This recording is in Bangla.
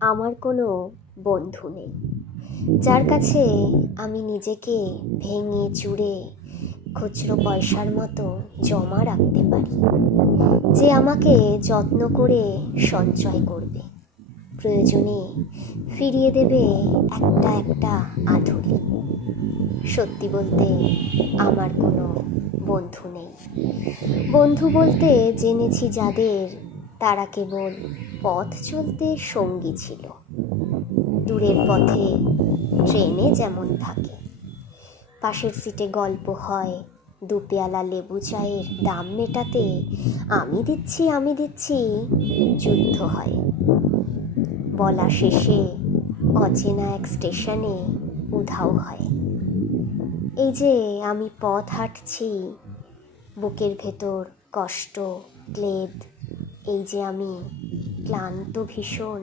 আমার কোনো বন্ধু নেই, যার কাছে আমি নিজেকে ভেঙে চুরে খুচরো পয়সার মতো জমা রাখতে পারি, যে আমাকে যত্ন করে সঞ্চয় করবে, প্রয়োজনে ফিরিয়ে দেবে একটা একটা আধুলি। সত্যি বলতে আমার কোনো বন্ধু নেই। বন্ধু বলতে জেনেছি যাদের, তারা কেবল পথ চলতে সঙ্গী ছিল। দূরের পথে ট্রেনে যেমন থাকে, পাশের সিটে গল্প হয়, দুপেয়ালা লেবু চায়ের দাম মেটাতে আমি দিচ্ছি যুদ্ধ হয়। বলা শেষে অচেনা এক স্টেশনে উধাও হয়। এই যে আমি পথ হাঁটছি, বুকের ভেতর কষ্ট, ক্লেদ, এই যে আমি ক্লান্ত ভীষণ।